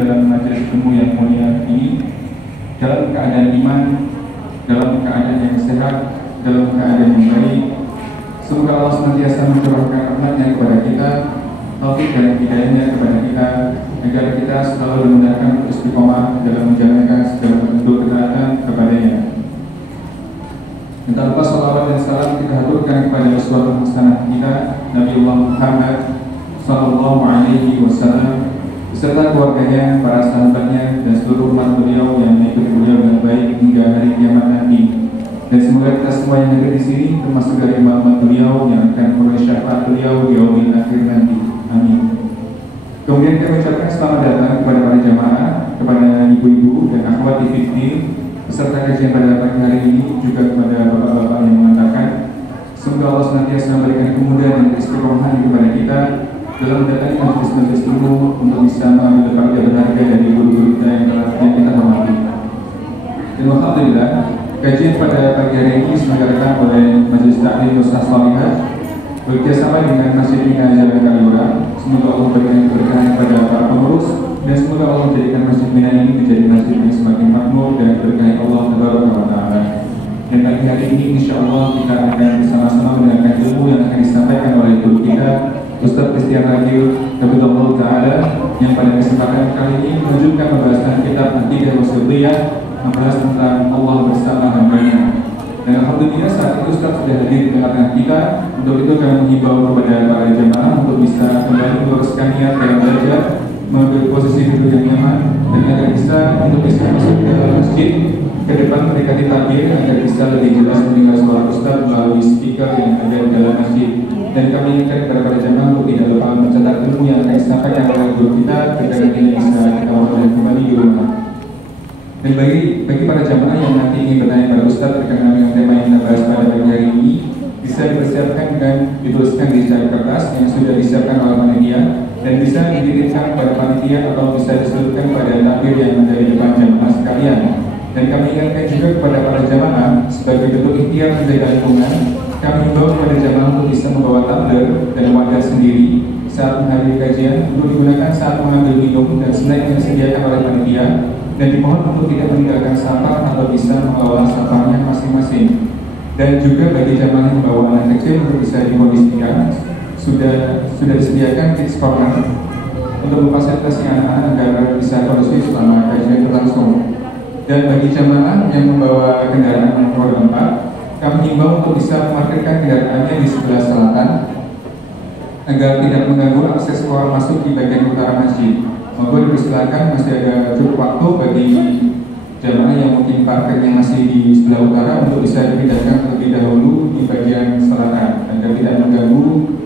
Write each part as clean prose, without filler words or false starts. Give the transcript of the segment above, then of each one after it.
dalam majelis ilmu yang mulia ini dalam keadaan iman, dalam keadaan yang sehat, dalam keadaan yang baik. Semoga Allah senantiasa mencurahkan rahmat-Nya kepada kita, taufik dan hidayah-Nya kepada kita, agar kita selalu dimudahkan istiqomah dalam menjalankan segala bentuk ketaatan kepada-Nya. Dan tak lupa salawat dan salam kita haturkan kepada uswatun hasanah kita, Nabiullah Muhammad sallallahu alaihi wasallam, beserta keluarganya, para sahabatnya, dan seluruh umat beliau yang mengikuti beliau dengan baik hingga hari kiamat nanti. Dan semoga kita semua yang hadir di sini termasuk dari umat beliau yang akan memperoleh syafaat beliau di yaumil akhir nanti. Amin. Kemudian kami ucapkan selamat datang kepada para jamaah, kepada ibu-ibu dan akhwat di fikih beserta kajian pada pagi hari ini, juga kepada bapak-bapak yang mengantarkan. Semoga Allah senantiasa memberikan kemudahan dan istiqomahan kepada kita dalam mendatangi majelis-majelis ilmu untuk bisa mengambil faedah berharga dari guru-guru kita yang kita hormati. Dan alhamdulillah, kajian pada pagi hari ini diselenggarakan oleh Majelis Taklim Nusrah Shalihah bekerjasama dengan Masjid Mina Jalan Kaliurang. Semoga Allah berikan keberkahan kepada para pengurus, dan semoga Allah menjadikan Masjid Mina ini menjadi masjid yang semakin makmur dan berkahi Allah Taala. Dan pagi hari ini insya Allah kita akan bersama-sama mendengarkan ilmu yang akan disampaikan oleh guru kita Ustaz Christian Ragil Hafizahullah Ta'ala, yang pada kesempatan kali ini menunjukkan pembahasan kitab Aqidah Wasithiyah, membahas tentang Allah bersama hambanya. Dan alhamdulillah saat itu Ustaz sudah hadir di tengah-tengah kita. Untuk itu kami menghimbau kepada para jemaah untuk bisa kembali meluruskan niat dalam belajar, mengambil posisi duduk yang nyaman, dan agar bisa untuk bisa masuk ke dalam masjid ke depan ketika ditakbir, agar bisa lebih jelas mendengar suara Ustaz melalui speaker yang ada di dalam masjid. Dan kami ingatkan kepada para jemaah untuk tidak lupa mencatat ilmu yang akan disampaikan oleh guru kita agar nantinya bisa kita peroleh kembali di rumah. Dan bagi para jamaah yang nanti ingin bertanya kepada Ustaz terkait dengan tema yang kita bahas pada pagi hari ini, bisa dipersiapkan dan dituliskan di secari kertas yang sudah disiapkan oleh panitia, dan bisa dititipkan kepada panitia atau bisa diselipkan pada takbir yang ada di depan jamaah sekalian. Dan kami ingatkan juga kepada para jamaah sebagai bentuk ikhtiar menjaga lingkungan, kami himbau kepada jamaah untuk bisa membawa tumbler dan wadah sendiri saat menghadiri kajian untuk digunakan saat mengambil minum dan snack yang disediakan oleh panitia. Dan dimohon untuk tidak meninggalkan sampah atau bisa mengelola sampahnya masing-masing. Dan juga bagi jamaah yang membawa anak kecil untuk bisa dikondisikan, sudah disediakan kids corner untuk memfasilitasi anak-anak agar bisa kondusif selama kajian berlangsung. Dan bagi jamaah yang membawa kendaraan roda 4, kami himbau untuk bisa memarkirkan kendaraannya di sebelah selatan agar tidak mengganggu akses keluar masuk di bagian utara masjid. Mohon dipersilakan, masih ada cukup waktu bagi jamaah yang mungkin parkirnya masih di sebelah utara untuk bisa dipindahkan terlebih dahulu di bagian selatan agar tidak mengganggu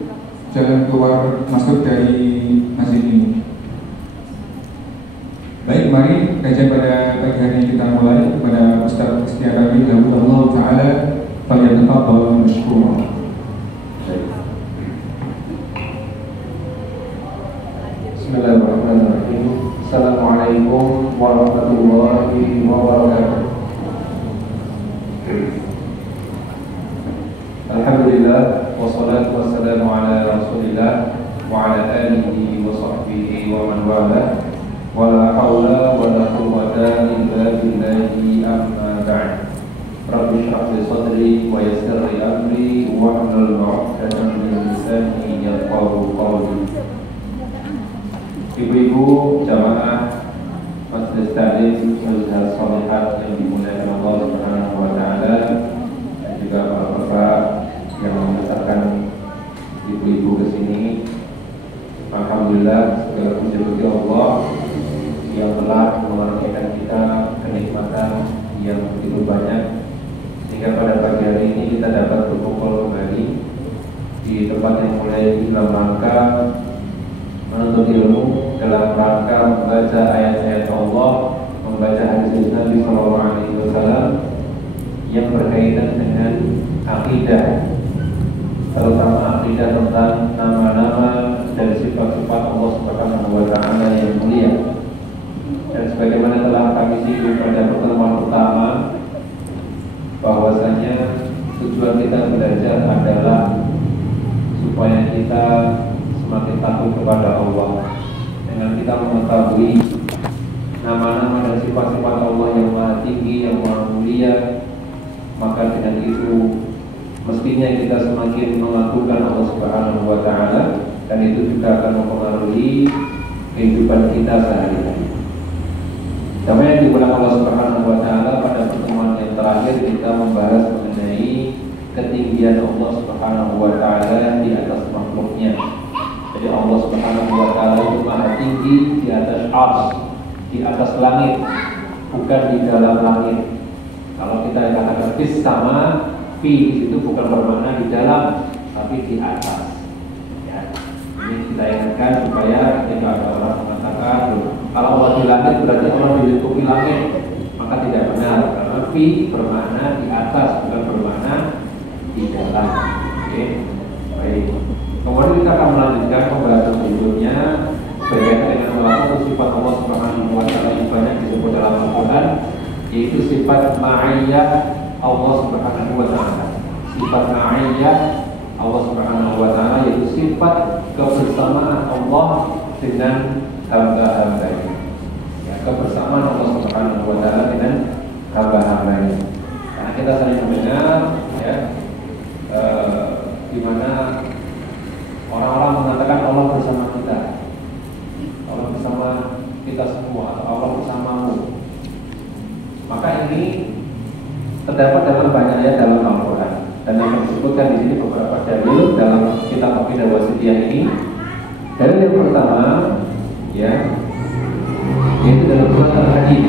jalan keluar masuk dari masjid ini. Baik, mari kajian pada pagi hari ini kita mulai kepada Ustaz Christian Ragil Hafizahullah Ta'ala. Falyatafadhal mashkura. Bismillahirrahmanirrahim. Assalamualaikum warahmatullahi wabarakatuh. Alhamdulillah, wassalatu wassalamu ala rasulillah wa ala alihi wa sahbihi wa man wala, wa la hawla wa la quwwata illa billahi, amma ba'd. Rabbi shrah li sadri wa yassir li amri wa hlul 'uqdatam min lisani yafqahu qawli. Ibu-ibu jamaah Majelis Taklim Nusrah Shalihah yang dimuliakan Allah Subhanahu wa Ta'ala, dan juga para bapak yang membesarkan ibu-ibu ke sini. Alhamdulillah, segala puji bagi Allah yang telah mengaruniakan kita kenikmatan yang begitu banyak, sehingga pada pagi hari ini kita dapat berkumpul kembali di tempat yang mulia dalam rangka menuntut ilmu, dalam rangka membaca ayat-ayat Allah, membaca hadis Nabi Sallallahu Alaihi Wasallam yang berkaitan dengan akidah, terutama akidah tentang nama-nama dan sifat-sifat Allah Subhanahu Wa Taala yang mulia. Dan sebagaimana telah kami singgung pada pertemuan pertama, bahwasanya tujuan kita belajar adalah supaya kita semakin takut kepada Allah, dengan kita mengetahui nama-nama dan sifat-sifat Allah yang maha tinggi, yang maha mulia, maka dengan itu mestinya kita semakin mengagungkan Allah Subhanahu wa Ta'ala, dan itu juga akan mempengaruhi kehidupan kita sehari-hari. Karena yang diulang Allah Subhanahu wa Ta'ala pada pertemuan yang terakhir kita membahas mengenai ketinggian Allah Subhanahu wa Ta'ala di atas makhluknya. Jadi Allah Subhanahu wa Ta'ala itu maha tinggi di atas arsy, di atas langit, bukan di dalam langit. Kalau kita katakan fis sama, fi di situ bukan bermakna di dalam, tapi di atas. Ya. Ini kita ingatkan supaya ketika ada orang mengatakan kalau Allah di langit berarti Allah dilingkupi langit, maka tidak benar, karena fi bermakna di atas, bukan bermakna di dalam. Oke, baik. Kemudian kita akan melanjutkan pembahasan berikutnya berkaitan dengan salah satu sifat Allah Subhanahu wa Ta'ala yang banyak disebut dalam Al-Quran, yaitu sifat ma'iyah Allah Subhanahu wa Ta'ala. Sifat ma'iyah Allah Subhanahu wa Ta'ala yaitu sifat kebersamaan Allah dengan hamba-hambanya. Ya, kebersamaan Allah Subhanahu wa Ta'ala dengan hamba-hambanya. Karena kita sering mendengar ya, di mana orang-orang mengatakan Allah bersama kita, Allah bersama kita semua, atau Allah bersamamu. Maka ini terdapat dalam banyak ayat dalam Al-Quran, dan yang disebutkan di sini beberapa dalil dalam kitab Aqidah Wasithiyah ini. Dalil yang pertama, ya, yaitu dalam surat Al-Hadid.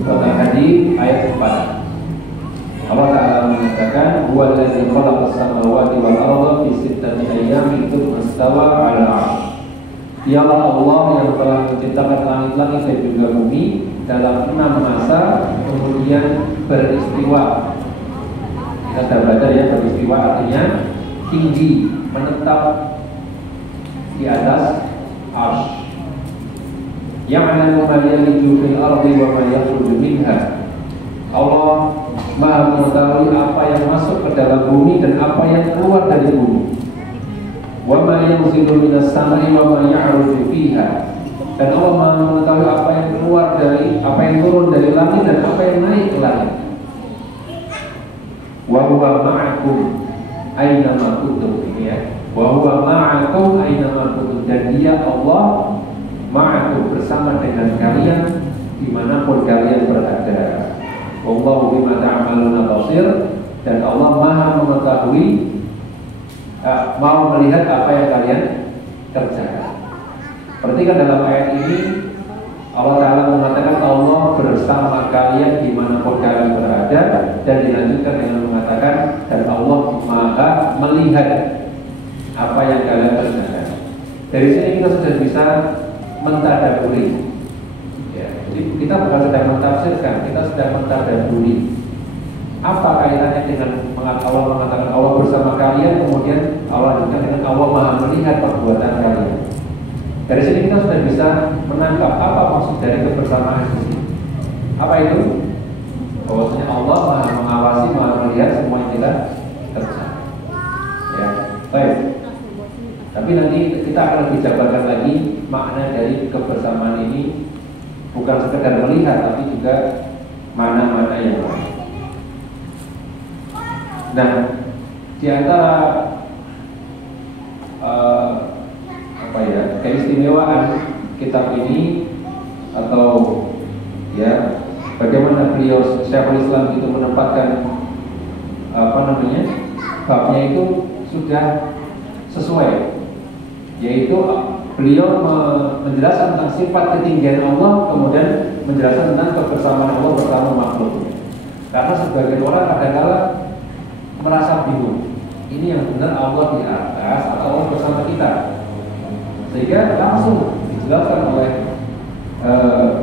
Surat Al-Hadid ayat 4. Allah Ta'ala mengatakan, huwa allazi khalaqas samawati wal arda fi sittati ayyamin tsumma istawa 'alal 'arsy. Dialah Allah yang telah menciptakan langit-langit dan juga bumi dalam 6 masa, kemudian beristiwa. Kita sudah belajar ya, beristiwa artinya tinggi, menetap di atas arsy. Ya'lamu ma yaliju fil ardi wa ma yakhruju minha. Allah Maha mengetahui apa yang masuk ke dalam bumi dan apa yang keluar dari bumi. Wa ma yanzilu minas samai wa ma ya'ruju fiha. Dan Allah Maha mengetahui apa yang keluar dari, apa yang turun dari langit dan apa yang naik ke langit. Wa huwa ma'akum aina ma kuntum, ini ya. Wa huwa ma'akum aina ma kuntum, dan Dia Allah ma'akum, bersama dengan kalian dimanapun kalian berada. Wallahu bima ta'maluna basir, dan Allah Maha mengetahui, mau melihat apa yang kalian kerjakan. Perhatikan dalam ayat ini Allah Ta'ala mengatakan Allah bersama kalian dimanapun kalian berada, dan dilanjutkan dengan mengatakan dan Allah Maha melihat apa yang kalian kerjakan. Dari sini kita sudah bisa mentadaburi. Jadi kita bukan sedang mentafsirkan, kita sedang mentadaburi. Apa kaitannya dengan Allah mengatakan Allah bersama kalian, kemudian Allah juga dengan Allah Maha melihat perbuatan kalian. Dari sini kita sudah bisa menangkap apa maksud dari kebersamaan ini. Apa itu? Bahwasanya Allah Maha mengawasi, Maha melihat semua yang kita kerjakan. Ya, baik. Tapi nanti kita akan lebih jabarkan lagi makna dari kebersamaan ini. Bukan sekedar melihat, tapi juga mana-mana yang lain. Nah, di antara keistimewaan kitab ini, atau ya bagaimana beliau Syekhul Islam itu menempatkan babnya itu sudah sesuai, yaitu beliau menjelaskan tentang sifat ketinggian Allah, kemudian menjelaskan tentang kebersamaan Allah bersama makhluknya. Karena sebagian orang kadang-kala merasa bingung, ini yang benar Allah di atas atau Allah bersama kita, sehingga langsung dijelaskan oleh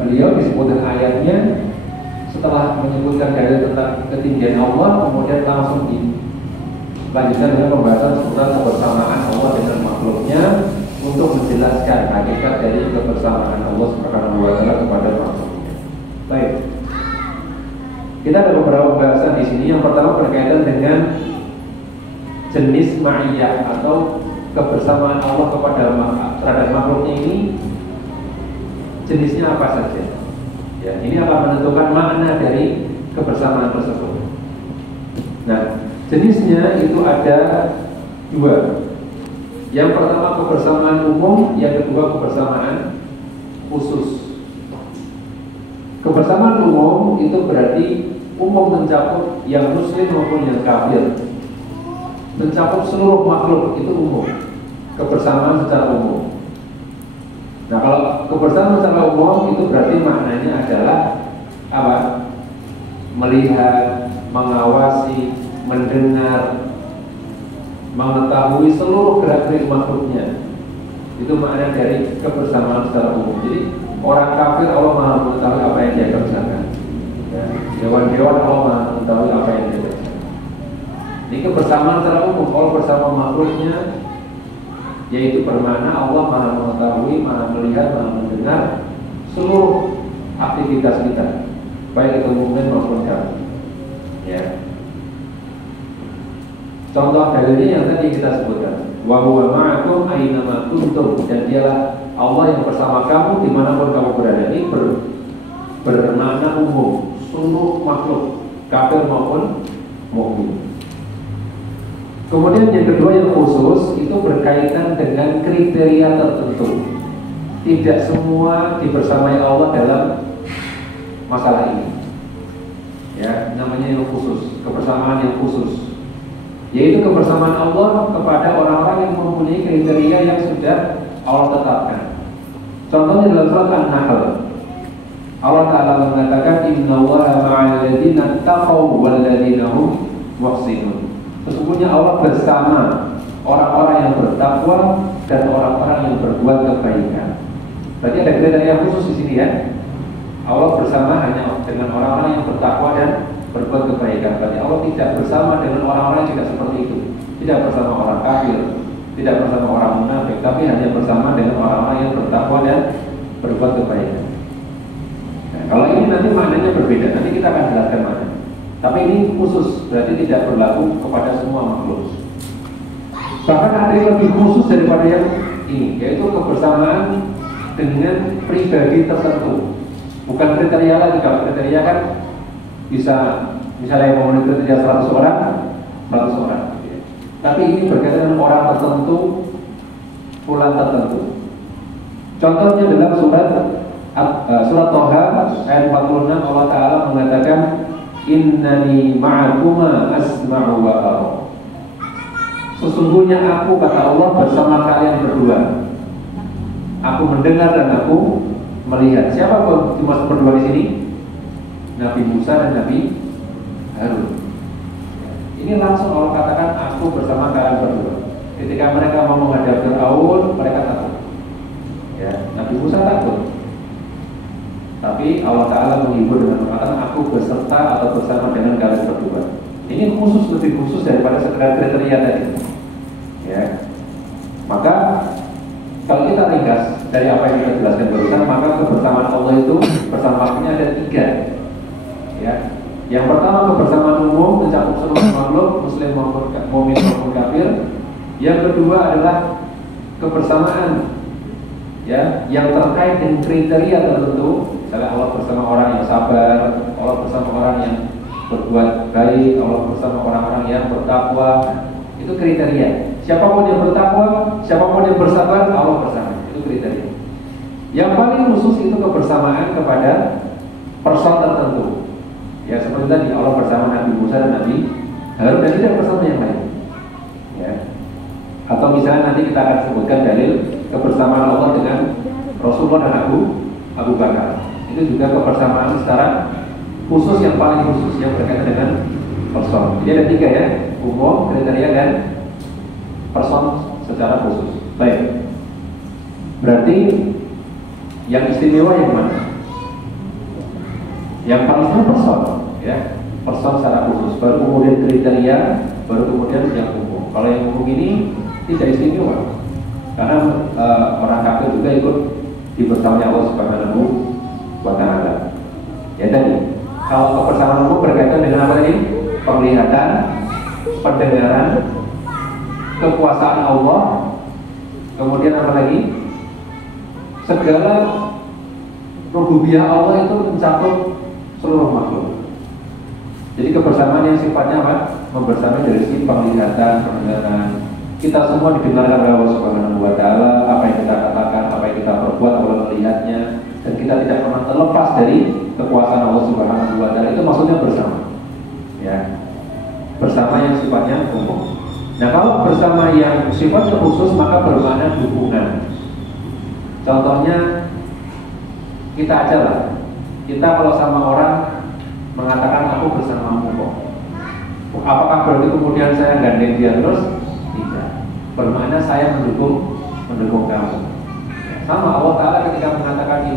beliau disebutkan ayatnya. Setelah menyebutkan dalil tentang ketinggian Allah, kemudian langsung dilanjutkan dengan pembahasan tentang kebersamaan Allah dengan makhluknya, untuk menjelaskan hakikat dari kebersamaan Allah Subhanahu wa Ta'ala kepada makhluknya. Baik, kita ada beberapa pembahasan di sini. Yang pertama berkaitan dengan jenis ma'iyah atau kebersamaan Allah kepada terhadap makhluknya ini jenisnya apa saja. Ya, ini akan menentukan makna dari kebersamaan tersebut. Nah, jenisnya itu ada dua. Yang pertama kebersamaan umum, yang kedua kebersamaan khusus. Kebersamaan umum itu berarti umum mencakup yang muslim maupun yang kafir, mencakup seluruh makhluk, itu umum. Kebersamaan secara umum. Nah, kalau kebersamaan secara umum itu berarti maknanya adalah apa? Melihat, mengawasi, mendengar, mengetahui seluruh gerak-gerik makhluknya. Itu makna dari kebersamaan secara umum. Jadi orang kafir Allah Maha mengetahui apa yang dia kerjakan. Ya, hewan-hewan Allah Maha mengetahui apa yang dia kerjakan. Ini kebersamaan secara umum. Allah bersama makhluknya, yaitu bermakna Allah Maha mengetahui, Maha melihat, Maha mendengar seluruh aktivitas kita, baik itu mukmin maupun kafir. Ya. Contoh dalilnya yang tadi kita sebutkan, wa huwa ma'akum aina ma kuntum, dan dialah Allah yang bersama kamu dimanapun kamu berada. Ini bermakna umum, seluruh makhluk, kafir maupun mukmin. Kemudian yang kedua yang khusus itu berkaitan dengan kriteria tertentu. Tidak semua dibersamai Allah dalam masalah ini. Ya, namanya yang khusus, kebersamaan yang khusus. Yaitu kebersamaan Allah kepada orang-orang yang mempunyai kriteria yang sudah Allah tetapkan. Contohnya dalam surat An-Nahl, Allah Ta'ala mengatakan innallaha ma'al ladzina taqaw wal ladzina hum muhsinun. Sesungguhnya Allah bersama orang-orang yang bertakwa dan orang-orang yang berbuat kebaikan. Berarti ada kriteria khusus di sini ya. Allah bersama hanya dengan orang-orang yang bertakwa dan berbuat kebaikan. Berarti Allah tidak bersama dengan orang-orang yang tidak seperti itu. Tidak bersama orang kafir, tidak bersama orang munafik, tapi hanya bersama dengan orang-orang yang bertakwa dan berbuat kebaikan. Nah, kalau ini nanti maknanya berbeda. Nanti kita akan jelaskan mana. Tapi ini khusus, berarti tidak berlaku kepada semua makhluk. Bahkan ada yang lebih khusus daripada yang ini, yaitu kebersamaan dengan pribadi tertentu. Bukan kriteria lagi. Kalau kriteria kan bisa misalnya memenuhi kriteria 100 orang, 100 orang. Tapi ini berkaitan dengan orang tertentu, fulan tertentu. Contohnya dalam surat Thaha ayat 46 Allah Ta'ala mengatakan innani ma'akuma asma'u wa ara. Sesungguhnya aku, kata Allah, bersama kalian berdua. Aku mendengar dan aku melihat. Siapa dimaksud berdua di sini? Nabi Musa dan Nabi Harun. Ini langsung Allah katakan aku bersama kalian berdua. Ketika mereka mau menghadap Fir'aun, mereka takut. Ya, Nabi Musa takut. Tapi Allah Ta'ala menghibur dengan mengatakan aku beserta atau bersama dengan kalian berdua. Ini khusus, lebih khusus daripada sekedar kriteria tadi. Ya. Maka kalau kita ringkas dari apa yang kita jelaskan barusan, maka kebersamaan Allah itu bersamaannya ada 3. Ya. Yang pertama kebersamaan umum mencakup seluruh makhluk, muslim maupun mukmin maupun kafir. Yang kedua adalah kebersamaan ya yang terkait dengan kriteria tertentu. Misalnya Allah bersama orang yang sabar, Allah bersama orang yang berbuat baik, Allah bersama orang-orang yang bertakwa. Itu kriteria. Siapapun yang bertakwa, siapapun yang bersabar, Allah bersama. Itu kriteria. Yang paling khusus itu kebersamaan kepada person tertentu. Ya seperti tadi Allah bersama Nabi Musa dan Nabi Harun dan tidak bersama yang lain. Ya. Atau misalnya nanti kita akan sebutkan dalil kebersamaan Allah dengan Rasulullah dan Abu Bakar. Itu juga kebersamaan secara khusus yang paling khusus yang berkaitan dengan person. Jadi ada 3 ya, umum, kriteria dan person secara khusus. Baik. Berarti yang istimewa yang mana? Yang paling person, ya, person secara khusus. Baru kemudian kriteria, baru kemudian yang umum. Kalau yang umum ini tidak istimewa, karena orang kafir juga ikut dibersamai Allah Subhanahu wa Ta'ala. Ya tadi, kalau kebersamaan umum berkaitan dengan apa tadi? Penglihatan, pendengaran, kekuasaan Allah, kemudian apa lagi? Segala rububiyah Allah itu mencakup seluruh makhluk. Jadi kebersamaan yang sifatnya apa? Membersamai dari sisi penglihatan, pendengaran. Kita semua didengarkan oleh Allah Subhanahu wa taala, apa yang kita katakan, apa yang kita perbuat, Allah melihatnya, dan kita tidak pernah terlepas dari kekuasaan Allah Subhanahu wa taala. Itu maksudnya bersama. Ya. Bersama yang sifatnya umum. Nah, kalau bersama yang sifatnya khusus maka bermakna dukungan. Contohnya kita aja lah. Kita kalau sama orang mengatakan aku bersamamu kok. Apakah berarti kemudian saya gandeng dia terus? Tidak. Bermakna saya mendukung kamu. Sama Allah Taala ketika mengatakan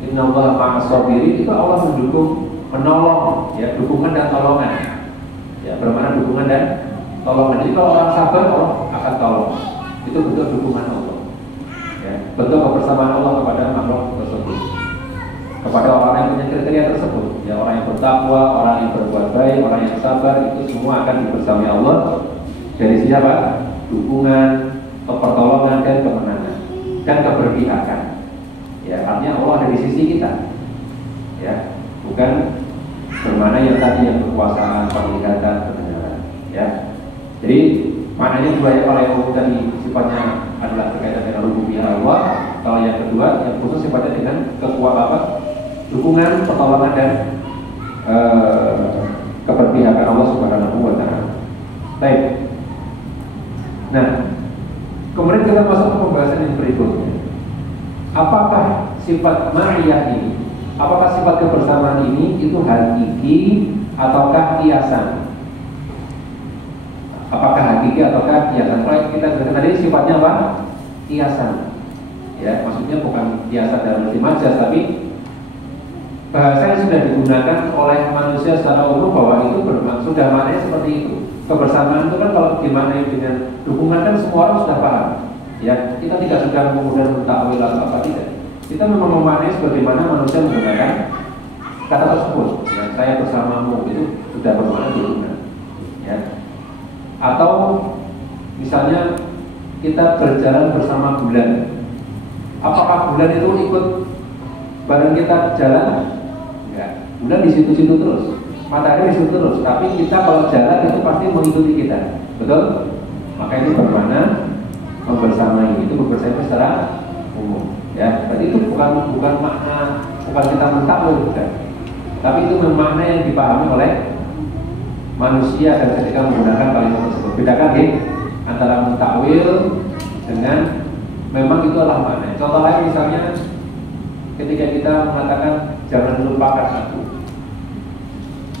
Innallaha ma'as sabirin, itu Allah mendukung, menolong, ya, dukungan dan tolongan. Ya, bermakna dukungan dan tolongan. Jadi kalau orang sabar, Allah akan tolong. Itu bentuk dukungan Allah. Ya, bentuk kebersamaan Allah kepada makhluk tersebut, kepada orang yang punya kriteria tersebut. Ya, orang yang bertakwa, orang yang berbuat baik, orang yang sabar, itu semua akan dibersamai Allah dari siapa? Dukungan, pertolongan dan kemenangan dan keberpihakan. Ya, artinya Allah ada di sisi kita. Ya, bukan bermana yang tadi yang kekuasaan, penglihatan, pendengaran. Ya, jadi maknanya dua ya, kalau yang umum tadi sifatnya adalah berkaitan dengan rububiyah Allah. Kalau yang kedua yang khusus sifatnya dengan kekuatan, dukungan, pertolongan dan keberpihakan Allah Subhanahu wa taala. Baik. Nah, kemudian kita masuk ke pembahasan yang berikutnya. Apakah sifat ma'iyah ini, apakah sifat kebersamaan ini itu hakiki ataukah kiasan? Apakah hakiki ataukah kiasan? Kalau kita jelaskan tadi sifatnya apa? Kiasan. Ya, maksudnya bukan kiasan dalam arti majas, tapi bahasa yang sudah digunakan oleh manusia secara umum bahwa itu sudah maknanya seperti itu. Kebersamaan itu kan kalau dimaknai dengan dukungan kan semua orang sudah paham. Ya, kita tidak sedang kemudian mentakwil atau apa, tidak. Kita memang memaknai sebagaimana manusia menggunakan kata tersebut. Ya, saya bersamamu itu sudah bermakna dukungan. Ya. Atau misalnya kita berjalan bersama bulan. Apakah bulan itu ikut bareng kita jalan? Enggak. Bulan di situ-situ terus. Matahari di situ terus. Tapi kita kalau jalan itu pasti mengikuti kita. Betul? Maka itu bermakna membersamai. Itu membersamai secara umum. Ya, berarti itu bukan makna, bukan kita mentakwil, bukan. Tapi itu makna yang dipahami oleh manusia dan ketika menggunakan kalimat tersebut. Bedakan ya antara mentakwil dengan memang itu adalah makna. Contoh lain misalnya ketika kita mengatakan jangan lupakan aku,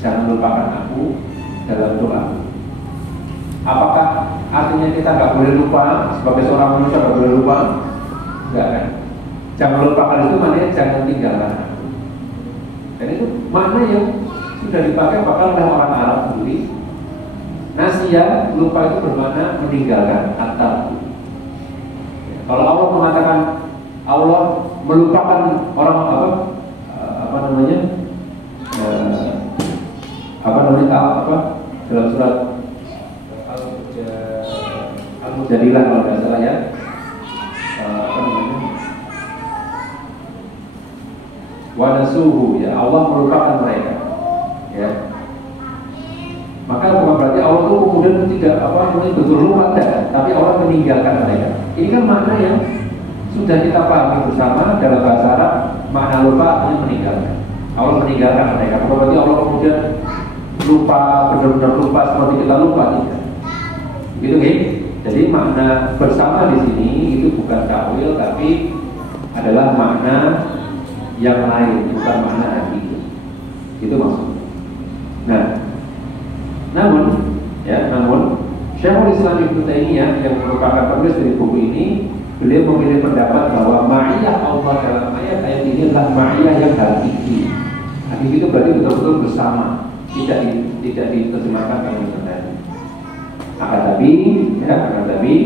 jangan lupakan aku dalam doa. Apakah artinya kita nggak boleh lupa sebagai seorang manusia nggak boleh lupa? Enggak kan? Jangan lupakan itu maknanya jangan tinggalkan aku. Dan itu makna yang sudah dipakai bahkan oleh orang Arab sendiri. Nasya, lupa itu bermakna meninggalkan atau. Kalau Allah mengatakan Allah melupakan orang dalam surat Al-Mujadilah kalau tidak salah ya, wanasuhu, ya, Allah melupakan mereka, ya. Maka bukan berarti Allah itu kemudian tidak betul lupa, tapi Allah meninggalkan mereka. Ini kan makna yang sudah kita pahami bersama dalam bahasa Arab. Makna lupa artinya meninggalkan. Allah meninggalkan mereka. Bukan berarti Allah kemudian lupa, benar-benar lupa seperti kita lupa, tidak. Gitu kan? Jadi makna bersama di sini itu bukan takwil, tapi adalah makna yang lain, bukan makna hakiki. Itu maksudnya. Nah, namun Syekhul Islam Ibnu Taimiyah yang merupakan penulis dari buku ini, beliau memilih pendapat bahwa ma'iyah Allah dalam ayat-ayat ini adalah ma'iyah yang hakiki. Hakiki itu berarti betul-betul bersama, tidak diterjemahkan dengan tadi. Akan tapi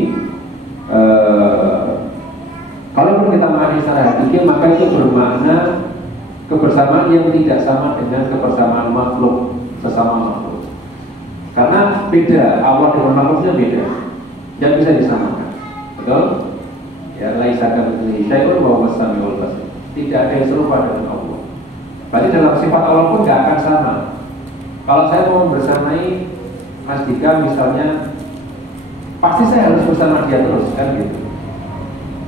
kalaupun kita mengerti secara hakiki, maka itu bermakna kebersamaan yang tidak sama dengan kebersamaan makhluk sesama makhluk. Karena beda, Allah dengan makhluknya beda, yang bisa disamakan. Betul? Ya, laisa kamitslihi syai'un wa huwas samiul basir. tidak ada yang serupa dengan Allah. Berarti dalam sifat Allah pun nggak akan sama. Kalau saya mau bersamai Mas Dika misalnya, pasti saya harus bersama dia terus, kan gitu.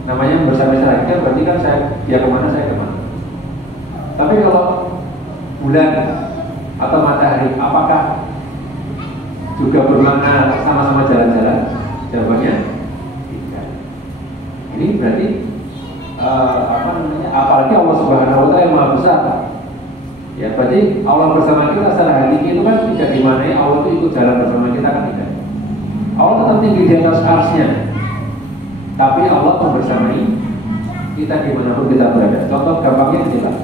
Namanya bersama saya, berarti kan dia kemana, saya kemana. Tapi kalau bulan atau matahari, apakah juga bermakna sama-sama jalan-jalan? Jawabannya tidak. Ini berarti apalagi Allah Subhanahu wa Ta'ala yang Maha Besar. Ya, berarti Allah bersama kita secara hakiki itu kan tidak dimaknai Allah itu ikut jalan bersama kita, kan tidak. Allah tetap tinggi di atas arsy-Nya, tapi Allah membersamai kita dimanapun kita berada. Contoh gampangnya inilah,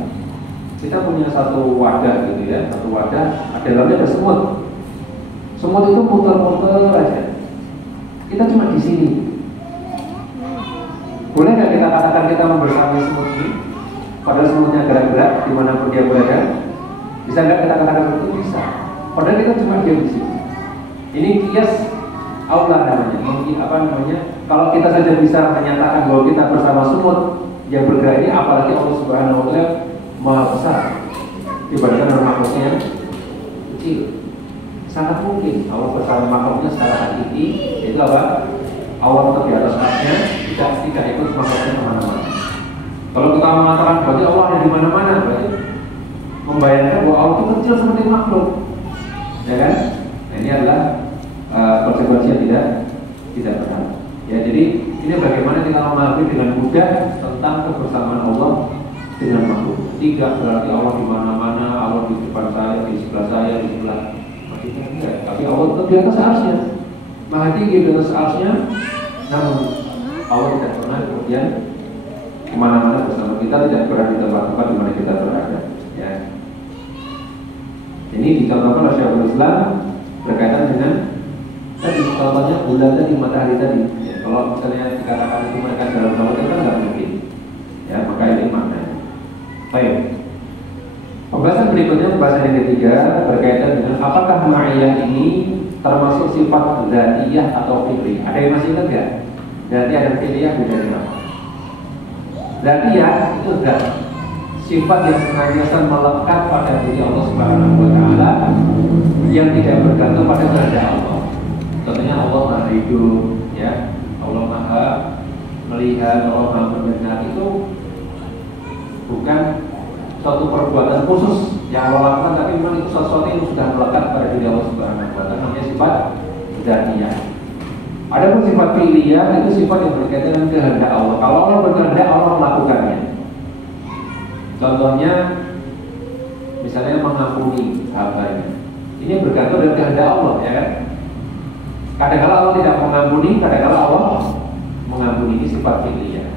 kita punya satu wadah gitu ya, satu wadah, dalamnya ada semut. Semut itu putar-putar aja. Kita cuma di sini. Boleh nggak kita katakan kita membersamai semut ini? Padahal semutnya gerak-gerak dimanapun dia berada. Bisa nggak kita katakan itu? Bisa. Padahal kita cuma diam di sini. Ini kias Allah namanya. Kalau kita saja bisa menyatakan bahwa kita bersama semut yang bergerak ini, apalagi Allah Subhanahu wa Ta'ala Maha Besar dibandingkan dengan makhluknya yang kecil. Sangat mungkin Allah bersama makhluknya secara hakiki, yaitu apa? Allah tetap di atas arsy-Nya, tidak ikut makhluknya kemana-mana. Kalau kita mengatakan berarti Allah ada di mana-mana, berarti membayangkan bahwa Allah itu kecil seperti makhluk, ya kan? Nah, ini adalah konsekuensi yang tidak benar. Ya, jadi ini bagaimana kita memahami dengan mudah tentang kebersamaan Allah dengan makhluk. Tidak berarti Allah di mana-mana, Allah di depan saya, di sebelah saya, di sebelah maksudnya enggak. Tapi Allah tetap di atas arsy-Nya, Maha tinggi di atas arsy-Nya. Namun Allah tidak pernah kemudian kemana-mana bersama kita, tidak pernah di tempat-tempat di mana kita berada. Ya. Ini dicontohkan oleh Syekhul Islam berkaitan dengan tadi contohnya bulan tadi, matahari tadi. Ya, kalau misalnya dikatakan itu mereka dalam Allah itu kan nggak mungkin. Ya, maka ini maknanya. Baik. Pembahasan berikutnya, pembahasan yang ketiga berkaitan dengan apakah ma'iyah ini termasuk sifat dzatiyah atau fi'liyah. Ada yang masih ingat nggak? Dzatiyah dan fi'liyah bedanya apa? Dzatiyah itu zat, sifat yang senantiasa melekat pada diri Allah Subhanahu wa Ta'ala yang tidak bergantung pada kehendak Allah. Contohnya Allah Maha hidup, ya, Allah Maha melihat, Allah Maha mendengar. Itu bukan suatu perbuatan khusus yang Allah lakukan, tapi memang itu sesuatu yang sudah melekat pada diri Allah Subhanahu wa Ta'ala, namanya sifat dzatiyah. Adapun sifat fi'liyah itu sifat yang berkaitan dengan kehendak Allah. Kalau Allah berkehendak, Allah melakukannya. Contohnya, misalnya mengampuni hambanya. Ini bergantung dengan kehendak Allah, ya kan? Kadang-kala Allah tidak mengampuni, kadang-kala Allah mengampuni. Ini sifat fi'liyah.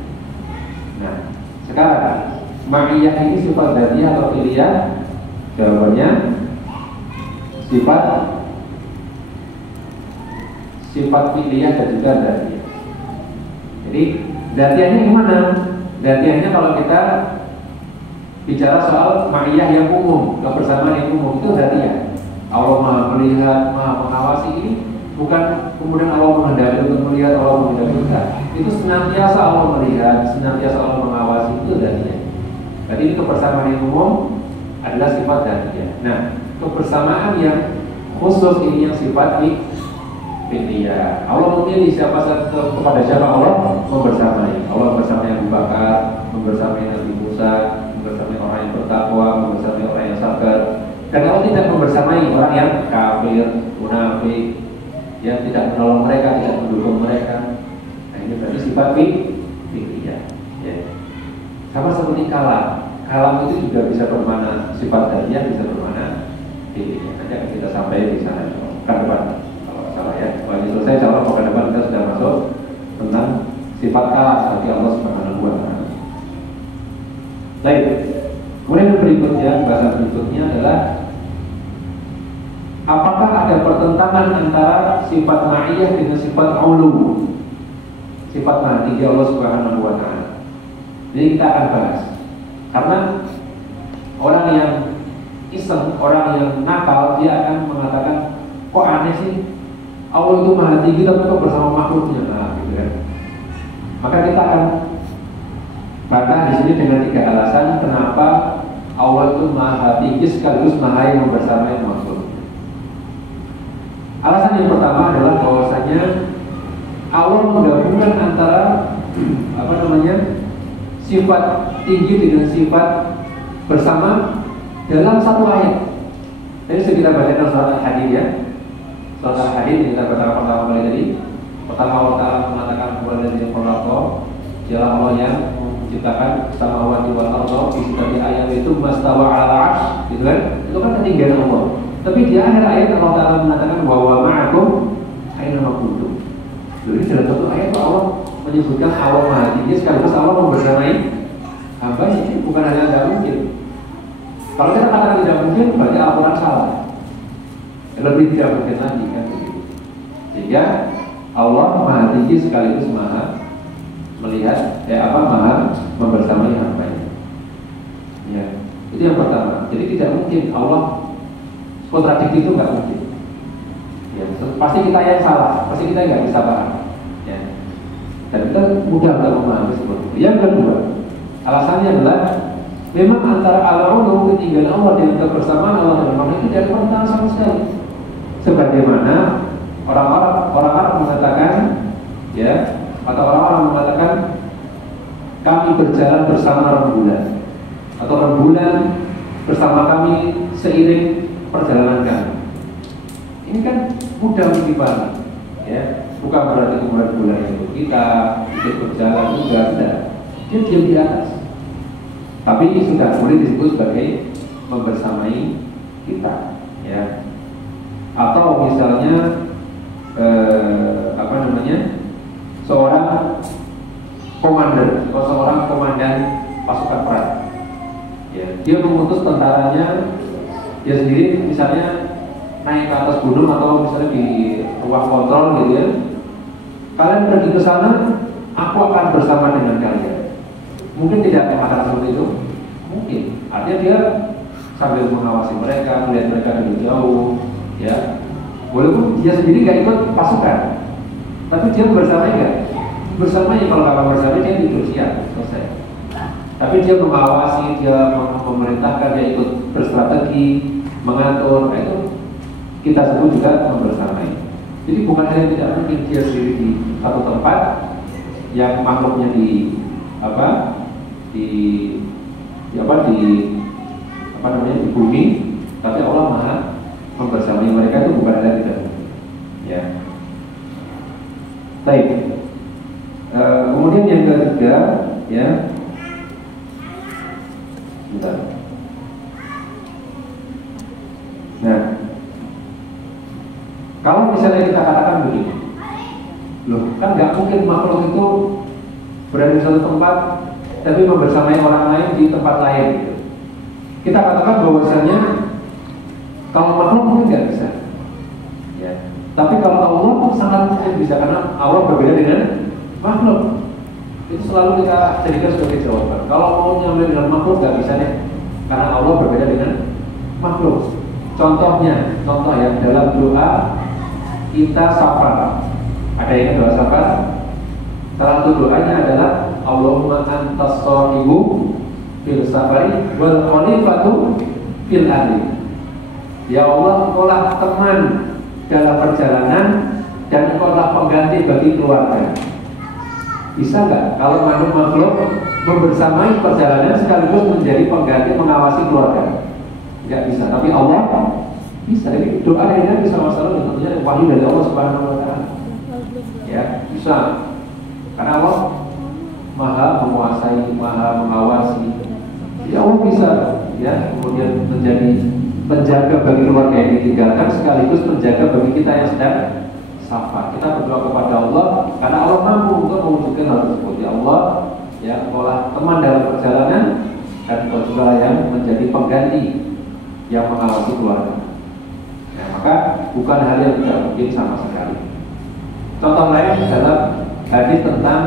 Nah, sekarang ma'iyah ini sifat dzatiyah atau fi'liyah? Jawabannya sifat fi'liyah dan juga dzatiyah. Jadi dzatiyahnya gimana? Dzatiyahnya kalau kita bicara soal ma'iyah yang umum, kebersamaan yang umum, itu dzatiyah. Allah Maha melihat, Maha mengawasi. Ini bukan kemudian Allah menghendaki untuk melihat, Allah menghendaki tidak. Itu senantiasa Allah melihat, senantiasa Allah mengawasi, itu dzatiyah. Jadi ini kebersamaan yang umum adalah sifat dzatiyah. Nah, kebersamaan yang khusus ini yang sifat fi'liyah. Allah memilih kepada siapa Allah membersamai. Allah bersamai Abu Bakar, membersamai Nabi Musa, membersamai orang yang bertakwa, membersamai orang yang sabar. Dan Allah tidak membersamai orang yang kafir, munafik, yang tidak menolong mereka, tidak mendukung mereka. Nah, ini berarti sifat fi'liyah. Ya. Sama seperti kalam. Kalam itu juga bisa bermakna sifat dzatiyah, bisa bermakna fi'liyah. Nanti akan kita sampai di sana kan depan. Kalau salah ya. Kalau ini selesai, insya Allah pekan depan kita sudah masuk tentang sifat kalam bagi Allah Subhanahu wa Ta'ala. Baik. Kemudian berikutnya, bahasa berikutnya adalah apakah ada pertentangan antara sifat ma'iyah dengan sifat ulu, sifat maha tinggi Allah Subhanahu wa Ta'ala. Jadi kita akan bahas. Karena orang yang iseng, orang yang nakal, dia akan mengatakan, kok aneh sih, Allah itu maha tinggi tapi kok bersama makhluknya, nah, gitu kan. Maka kita akan Bantah di sini dengan 3 alasan kenapa Allah itu maha tinggi sekaligus maha yang membersamai makhluk. Alasan yang pertama adalah bahwasanya Allah menggabungkan antara sifat tinggi dengan sifat bersama dalam satu ayat. Tadi sudah kita baca dalam surat Al-Hadid ya. Surat Al-Hadid yang kita baca pertama kali tadi. Pertama Allah Ta'ala mengatakan kepada diri Allah, dialah Allah yang menciptakan samawati wal ardh di setiap ayat itu mastawa 'ala 'arsy, gitu kan? Itu kan ketinggian Allah. Tapi di akhir ayat Allah Ta'ala mengatakan wa huwa ma'akum aina ma kuntum. Jadi dalam satu ayat Allah menyebutkan Allah Maha Tinggi sekaligus Allah membersamai hamba. Ini bukan hanya tidak mungkin. Kalau kita katakan tidak mungkin, berarti Al-Quran salah. Lebih tidak mungkin lagi kan begitu. Sehingga Allah Maha Tinggi sekaligus Maha melihat, Maha membersamai hamba-Nya. Ya, itu yang pertama. Jadi tidak mungkin Allah kontradiksi, itu nggak mungkin. Ya, pasti kita yang salah, pasti kita nggak bisa paham. Ya. Dan kita mudah untuk memahami seperti itu. Yang kedua, alasannya adalah memang antara al-ulum ketinggian Allah dan kebersamaan Allah dan makhluk itu tidak ada pertentangan sama sekali. Sebagaimana orang-orang mengatakan, ya, atau orang-orang mengatakan kami berjalan bersama rembulan, atau rembulan bersama kami seiring perjalanan kami. Ini kan mudah dipahami, ya. Bukan berarti bulan itu kita ikut berjalan juga, tidak. Dia diam di atas. Tapi sudah boleh disebut sebagai membersamai kita, ya. Atau misalnya seorang komandan atau seorang komandan pasukan perang, ya. Dia mengutus tentaranya, dia sendiri misalnya naik ke atas gunung atau misalnya di ruang kontrol gitu ya. Kalian pergi ke sana, aku akan bersama dengan kalian. Mungkin tidak mengatakan seperti itu, mungkin. Artinya dia sambil mengawasi mereka, melihat mereka dari jauh, ya. Walaupun dia sendiri nggak ikut pasukan, tapi dia bersama enggak? Bersamanya, kalau nggak bersama dia tidur siang, selesai. Tapi dia mengawasi, dia memerintahkan, dia ikut berstrategi, mengatur, itu kita sebut juga membersamai. Jadi bukan hanya tidak mungkin dia sendiri di satu tempat yang makhluknya di bumi, tapi Allah Maha membersamai mereka, itu bukan hanya tidak mungkin. Ya. Baik. Kemudian yang ketiga, ya. Bentar. Nah, kalau misalnya kita katakan begini, loh, kan nggak mungkin makhluk itu berada di satu tempat tapi membersamai orang lain di tempat lain gitu. Kita katakan bahwasanya kalau makhluk mungkin nggak bisa, ya. Tapi kalau Allah sangat mungkin bisa, karena Allah berbeda dengan makhluk. Itu selalu kita jadikan sebagai jawaban. Kalau mau nyampe dengan makhluk nggak bisa deh, karena Allah berbeda dengan makhluk. Contoh ya, dalam doa kita safar. Ada yang doa safar. Salah satu doanya adalah Allahumma antas shahibu fil safari wal khalifatu fil ahli. Ya Allah, engkaulah teman dalam perjalanan dan engkaulah pengganti bagi keluarga. Bisa nggak kalau makhluk membersamai perjalanan sekaligus menjadi pengganti mengawasi keluarga? Nggak bisa. Tapi Allah bisa. Jadi doa dari Nabi SAW tentunya wahyu dari Allah Subhanahu Wa Taala. Ya, bisa. Karena Allah Maha menguasai, Maha mengawasi. Jadi Allah bisa, ya, kemudian menjadi penjaga bagi keluarga yang ditinggalkan sekaligus penjaga bagi kita yang sedang safar. Kita berdoa kepada Allah karena Allah mampu untuk mewujudkan hal tersebut. Ya Allah, ya, engkaulah teman dalam perjalanan dan engkau juga yang menjadi pengganti yang mengawasi keluarga. Nah, maka bukan hal yang tidak mungkin sama sekali. Contoh lain adalah hadis tentang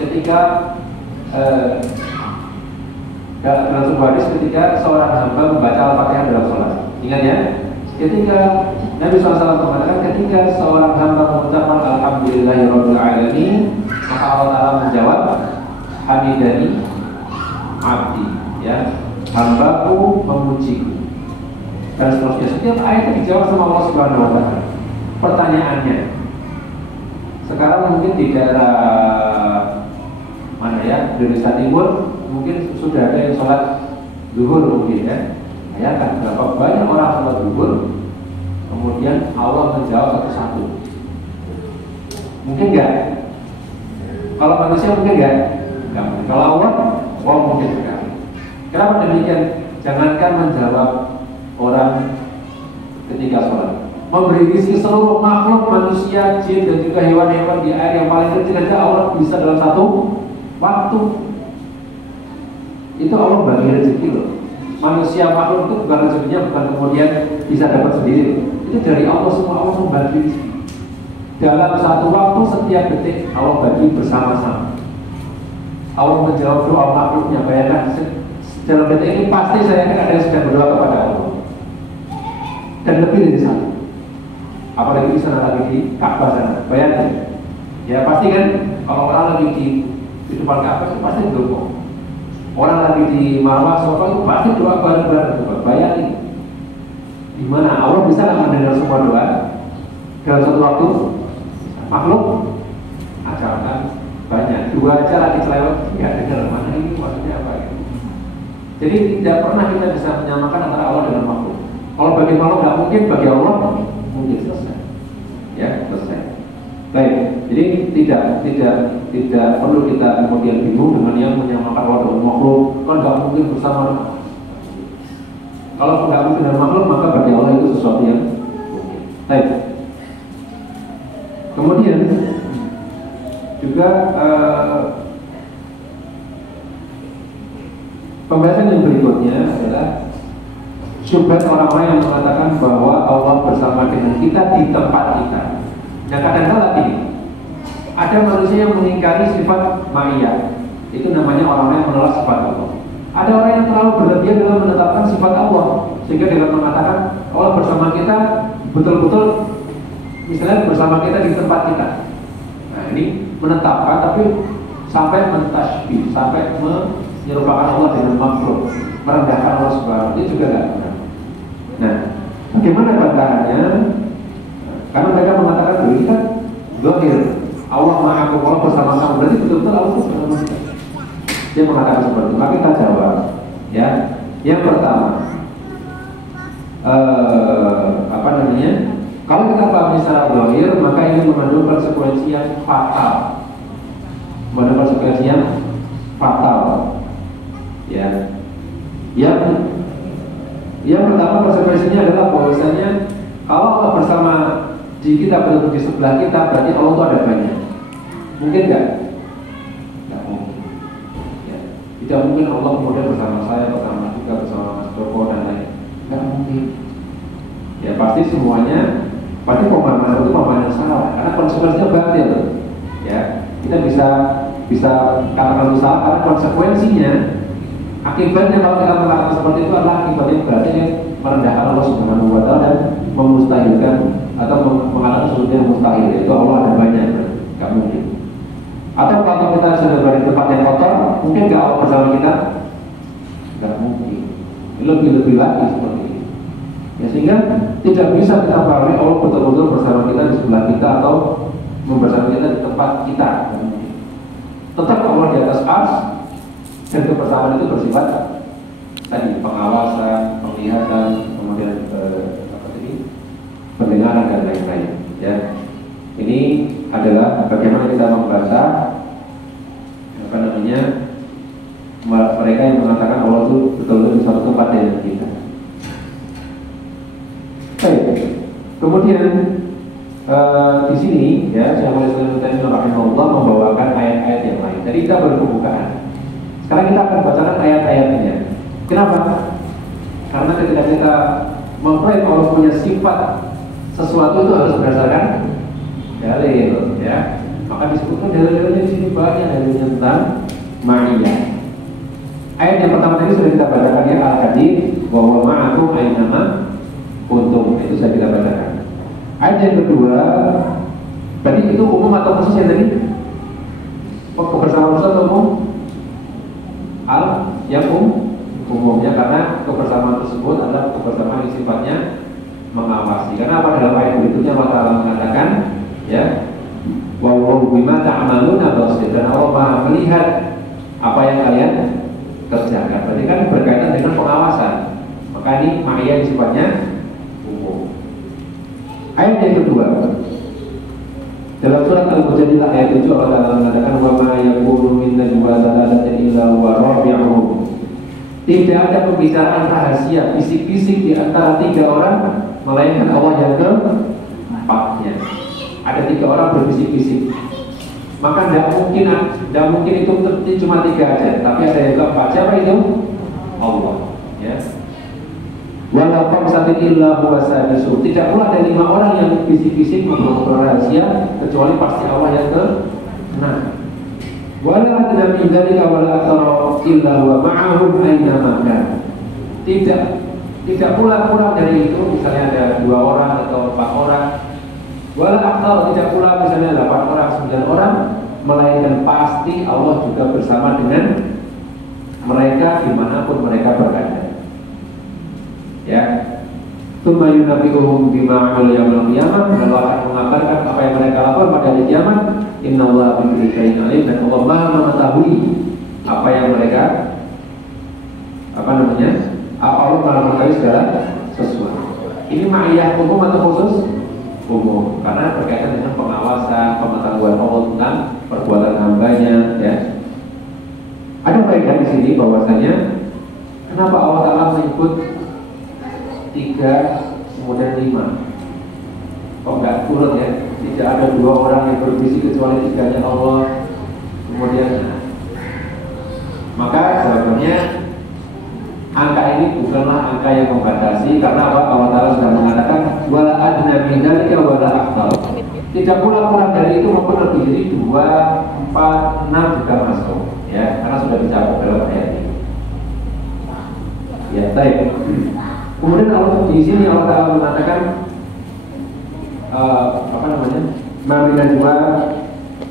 ketika dalam sebuah hadis ketika seorang hamba membaca Al-Fatihah dalam sholat. Ingat ya, ketika Nabi SAW mengatakan ketika seorang hamba mengucapkan Alhamdulillahirabbil alamin, maka Allah Ta'ala menjawab Hamidani abdi, ya, hambaku memujiku, dan seterusnya. Setiap ayat itu dijawab sama Allah Subhanahu wa Ta'ala. Pertanyaannya, sekarang mungkin di daerah mana ya, Indonesia Timur, mungkin sudah ada yang sholat zuhur mungkin ya. Bayangkan berapa banyak orang sholat zuhur, kemudian Allah menjawab satu-satu. Mungkin enggak? Kalau manusia mungkin enggak? Enggak mungkin. Kalau Allah, mungkin sekali. Kenapa demikian? Jangankan menjawab orang ketika sholat, memberi rezeki seluruh makhluk manusia, jin dan juga hewan-hewan di air yang paling kecil saja Allah bisa dalam satu waktu. Itu Allah bagi rezeki loh. Manusia makhluk itu bukan rezekinya, bukan kemudian bisa dapat sendiri. Itu dari Allah semua. Allah membagi rezeki dalam satu waktu, setiap detik Allah bagi bersama-sama. Allah menjawab doa makhluknya. Bayangkan dalam detik ini pasti saya yakin ada yang sedang berdoa kepada Allah, dan lebih dari satu. Apalagi di sana lagi di Ka'bah sana. Bayangkan, ya pasti kan kalau orang lagi di depan Ka'bah itu pasti berdoa. Orang lagi di Marwah Sofa itu pasti doa bareng-bareng. Bayangin, di mana Allah bisa nggak mendengar semua doa dalam satu waktu? Makhluk asalkan banyak, dua aja lagi selewat nggak dengar, mana ini maksudnya apa gitu. Jadi tidak pernah kita bisa menyamakan antara Allah dengan makhluk. Kalau bagi makhluk nggak mungkin, bagi Allah mungkin. Selesai, ya selesai. Baik, jadi tidak perlu kita kemudian bingung dengan yang menyamakan Allah dengan makhluk. Kan nggak mungkin bersama. Kalau nggak mungkin dengan makhluk, maka bagi Allah itu sesuatu yang mungkin. Baik. Kemudian juga pembahasan yang berikutnya adalah syubhat orang-orang yang mengatakan bahwa Allah bersama dengan kita di tempat kita. Nah, kadang-kadang ini ada manusia yang mengingkari sifat ma'iyah. Itu namanya orang-orang yang menolak sifat Allah. Ada orang yang terlalu berlebihan dalam menetapkan sifat Allah, sehingga dengan mengatakan Allah bersama kita betul-betul, misalnya bersama kita di tempat kita. Nah, ini menetapkan tapi sampai mentasbih, sampai menyerupakan Allah dengan makhluk, merendahkan Allah Subhanahu. Itu juga tidak benar. Nah, bagaimana bantahannya? Karena mereka mengatakan ini kan zahir, Allah Maha Allah bersama kamu, berarti betul-betul Allah bersama kita. Dia mengatakan seperti itu. Maka kita jawab, ya. Yang pertama, kalau kita pahami secara zahir, maka ini mengandung konsekuensi yang fatal. Mengandung konsekuensi yang fatal. Ya. Yang pertama konsekuensinya adalah bahwasanya kalau Allah bersama di kita, betul di sebelah kita, berarti Allah itu ada banyak. Mungkin nggak? Nggak mungkin. Ya. Tidak mungkin Allah kemudian bersama saya, bersama juga bersama Mas Joko dan lain. Nggak mungkin. Ya pasti semuanya, pasti pemahaman itu pemahaman yang salah, karena konsekuensinya batil. Ya, kita bisa katakan itu salah karena konsekuensinya, akibatnya kalau kita mengatakan seperti itu adalah akibatnya berarti merendahkan Allah Subhanahu wa Ta'ala dan memustahilkan atau mengatakan sesuatu yang mustahil, yaitu Allah ada banyak, nggak mungkin. Atau kalau kita sudah berada di tempat yang kotor, mungkin nggak Allah bersama kita? Nggak mungkin. Lebih lagi seperti ini. Ya, sehingga tidak bisa kita pahami Allah betul-betul bersama kita di sebelah kita atau bersama kita di tempat kita. Tetap Allah di atas ars, dan kebersamaan itu bersifat tadi pengawasan, penglihatan, kemudian pendengaran dan lain-lain. Ya, ini adalah bagaimana kita membaca mereka yang mengatakan Allah itu betul-betul di suatu tempat dengan kita. Baik. Kemudian di sini ya Syekhul Islam Ibnu Taimiyah rahimahullah membawakan ayat-ayat yang lain. Jadi kita baru pembukaan. Sekarang kita akan bacakan ayat-ayatnya. Kenapa? Karena ketika kita mengklaim Allah punya sifat sesuatu itu harus berdasarkan dalil, ya. Maka disebutkan dalil-dalilnya di sini banyak dalil tentang ma'iyah. Ayat yang pertama tadi sudah kita bacakan ya, Al-Hadid wa huwa ma'akum aynama kuntum. Itu sudah kita bacakan. Ayat yang kedua, tadi itu umum atau khusus ya tadi? Kebersamaan khusus atau umum? Yang pasti. Karena apa, dalam ayat berikutnya Allah Ta'ala mengatakan, ya, wallahu bima ta'maluna basir, dan Allah Maha melihat apa yang kalian kerjakan. Berarti kan berkaitan dengan pengawasan. Maka ini ma'iyah sifatnya umum. Ayat yang kedua, dalam surat Al-Mujadilah ayat 7 Allah Ta'ala mengatakan, wa ma yakunu min najwa thalathatin illa huwa rabi'uhum. Tidak ada pembicaraan rahasia, bisik-bisik di antara 3 orang melainkan Allah yang keempatnya. Ada 3 orang berbisik-bisik. Maka tidak mungkin itu cuma 3 aja, tapi ada yang keempat. Siapa itu? Allah. Ya. Wala khamsatin illa huwa sadisu. Tidak pula ada 5 orang yang bisik-bisik ngobrol rahasia, kecuali pasti Allah yang ke-6. Wala adna min dzalika wala aktsara illa huwa ma'ahum aina ma kan. Tidak pula kurang dari itu, misalnya ada 2 orang atau 4 orang. Wala aktsara, tidak pula misalnya 8 orang, 9 orang, melainkan pasti Allah juga bersama dengan mereka dimanapun mereka berada. Ya, tsumma yunabbi'uhum bima 'amilu yaumil qiyamah, lalu akan mengabarkan apa yang mereka lakukan pada hari kiamat. Innallaha bikulli syai'in 'alim, dan Allah Maha mengetahui apa yang mereka Allah Maha mengetahui segala sesuatu. Ini ma'iyah umum atau khusus? Umum, karena berkaitan dengan pengawasan, pengetahuan Allah tentang perbuatan hambanya. Ya, ada faedah di sini bahwasanya kenapa Allah Ta'ala menyebut 3 kemudian 5? Kok nggak turun ya? Tidak ada 2 orang yang berbisik kecuali 3-nya Allah. Kemudian, maka jawabannya angka ini bukanlah angka yang membatasi, karena Allah Ta'ala sudah mengatakan wala adna min dzalika wala aktsar. Tidak pula kurang dari itu maupun lebih, jadi 2, 4, 6 juga masuk. Ya, karena sudah dicakup dalam ayat ini. Ya, baik. Kemudian Allah di sini Allah Ta'ala mengatakan ma min najwa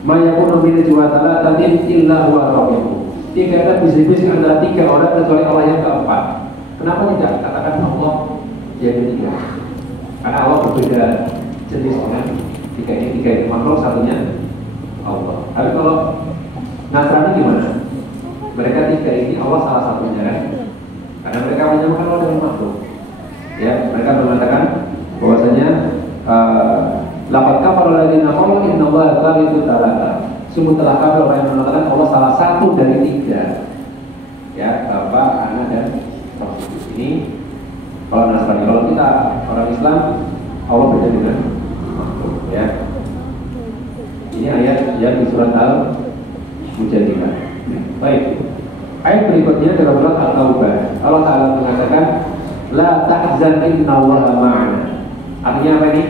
ma yakunu min najwa thalathatin illa huwa rabi'uhum. Tidak ada bisik-bisik antara 3 orang kecuali Allah yang keempat. Kenapa tidak katakan Allah yang ketiga? Karena Allah berbeda jenis dengan 3 ini makhluk, satunya Allah. Tapi kalau Nasrani gimana? Mereka 3 ini Allah salah satunya kan? Karena mereka menyamakan Allah dengan makhluk. Ya, mereka mengatakan bahwasanya laqad kafara alladziina qalu innallaha thalithu tsalatsa. Sungguh telah kafir orang yang mengatakan Allah salah satu dari 3. Ya, Bapa, Anak, dan Roh. Ini kalau Nasrani. Kalau kita orang Islam, Allah beda dengan makhluk. Ya. Ini ayat yang di surat Al-Mujadilah. Baik. Ayat berikutnya dalam surat At-Taubah. Allah Ta'ala mengatakan la tahzan innallaha ma'ana. Artinya apa ini?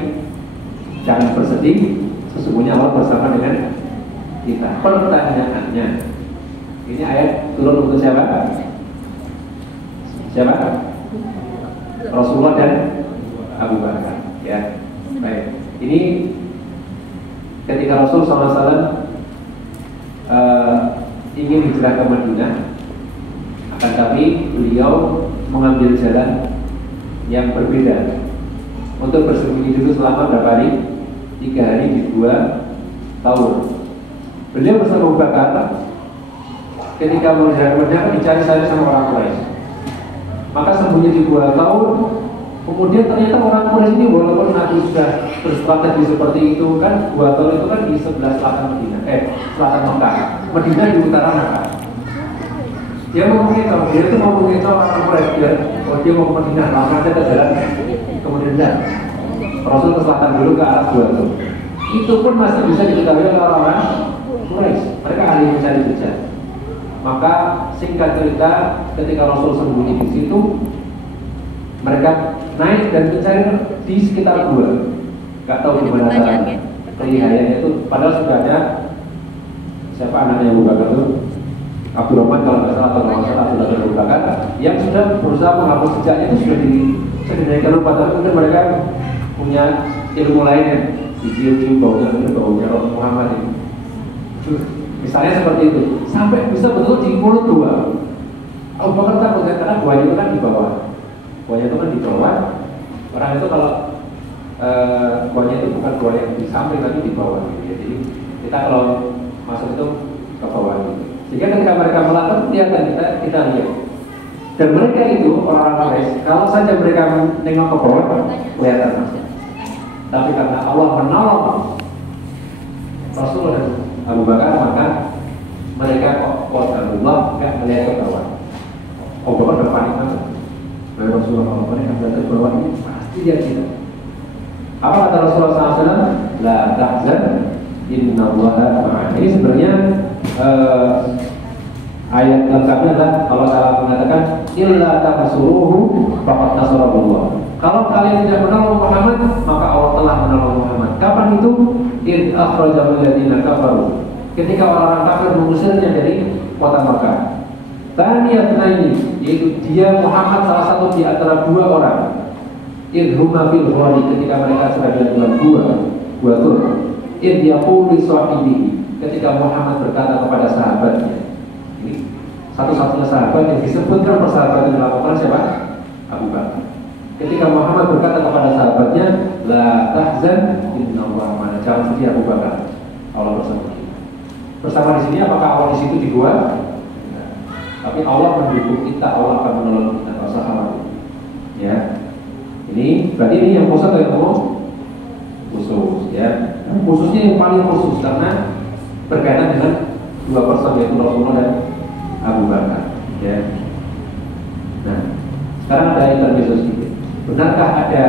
Jangan bersedih, sesungguhnya Allah bersama dengan kita. Pertanyaannya, ini ayat turun untuk siapa? Siapa? Rasulullah dan Abu Bakar. Ya, baik. Ini ketika Rasul SAW ingin hijrah ke Madinah, akan tapi beliau mengambil jalan yang berbeda untuk bersembunyi dulu selama berapa hari? 3 hari di 2 tahun. Beliau bersama Abu Bakar ketika menghijrah ke Madinah dicari-cari sama orang Quraisy. Maka sembunyi di 2 tahun. Kemudian ternyata orang Quraisy ini walaupun Nabi sudah berstrategi seperti itu kan, 2 tahun itu kan di sebelah selatan Madinah, selatan Mekah. Madinah di utara Mekah. Dia mau mengetahui, dia itu mau mengetahui orang Quraisy dia mau ke Madinah, maka dia ke jalan kemudian jalan. Rasul ke selatan dulu ke arah 2 tahun. Itu pun masih bisa diketahui oleh orang-orang Quraisy. Mereka ahli mencari jejak. Maka singkat cerita, ketika Rasul sembunyi di situ, mereka naik dan mencari di sekitar 2. Gak tahu di mana kelihayannya itu. Padahal sudah ada siapa anaknya Abu Bakar itu, Abdurrahman kalau nggak salah, atau Abdullah Abu Bakar, yang sudah berusaha menghapus jejaknya itu sudah dinaikkan lupa. Tapi mungkin mereka punya ilmu lain yang dicium-cium baunya Muhammad ini. Misalnya seperti itu, sampai bisa betul di mulut 2. Abu Bakar takut karena buahnya itu kan di bawah. Buahnya itu kan di bawah. Orang itu kalau goanya itu bukan goa yang di samping tapi di bawah gitu ya. Jadi kita kalau masuk itu ke bawah gitu. Sehingga ketika mereka melangkah kelihatan kita lihat. Dan mereka itu orang-orang Quraisy, kalau saja mereka menengok ke bawah kelihatan masuk. Tapi karena Allah menolong Rasul dan Abu Bakar, maka mereka kok Allah nggak melihat ke bawah. Abu Bakar berpanik banget. Rasulullah kalau mereka melihat ke bawah ini pasti dia tidak. Apa kata Rasulullah SAW? La tahzan, innallaha ma'ana. Ini sebenarnya ayat lengkapnya adalah Allah Ta'ala mengatakan illa tansuruhu faqad nasarallah. Kalau kalian tidak menolong Muhammad, maka Allah telah menolong Muhammad. Kapan itu? Id akhrajal ladzina kafaru. Ketika orang-orang kafir mengusirnya dari kota Makkah. Tsaniyatnaini, yaitu dia Muhammad salah satu di antara dua orang. Id huma fil ghari, ketika mereka sedang dalam gua tur. Id yaqulu li sahibihi, ketika Muhammad berkata kepada sahabatnya. Ini satu-satunya sahabat yang disebutkan persahabatan dalam Al-Quran siapa? Abu Bakar. Ketika Muhammad berkata kepada sahabatnya, la tahzan, innallaha ma'ana. Jangan sedih Abu Bakar, Allah bersama kita. Bersama di sini apakah Allah di situ di gua? Nah, tapi Allah mendukung kita, Allah akan menolong kita, enggak usah khawatir. Ya. Ini berarti ini yang khusus atau yang umum? Khusus, ya. Khususnya yang paling khusus karena berkaitan dengan dua person yaitu Rasulullah dan Abu Bakar. Ya. Nah, sekarang ada intermezzo sedikit. Benarkah ada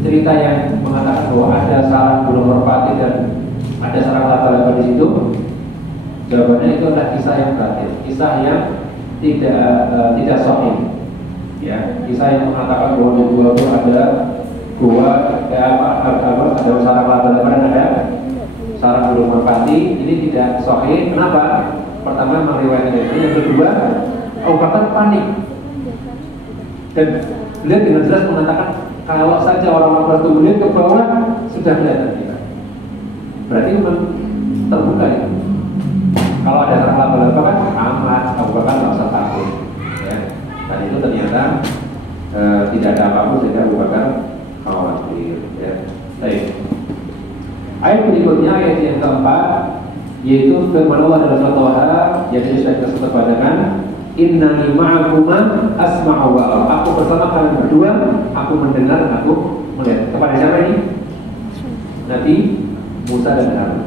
cerita yang mengatakan bahwa ada sarang burung merpati dan ada sarang laba-laba di situ? Jawabannya itu adalah kisah yang batil, kisah yang tidak sahih. Ya, kisah yang mengatakan bahwa di gua itu ada ada sarang laba-laba dan ada sarang burung merpati. Ini tidak sahih. Kenapa? Pertama meriwayatkan ini, yang kedua Abu Bakar panik dan beliau dengan jelas mengatakan kalau saja orang-orang itu melihat ke bawah sudah kelihatan kita. Berarti memang terbuka ya. Kalau ada sarang laba-laba kan amat, Abu Bakar nggak usah takut. Ya. Dan itu ternyata tidak ada apa-apa sehingga Abu Bakar khawatir. Ya. Baik. Ayat berikutnya ayat yang keempat, yaitu firman Allah dalam surat Taha yang sudah kita sempat bacakan, innani ma'akuma asma'u wa ara. Aku bersama kalian berdua, aku mendengar, aku melihat. Kepada siapa ini? Nabi Musa dan Harun.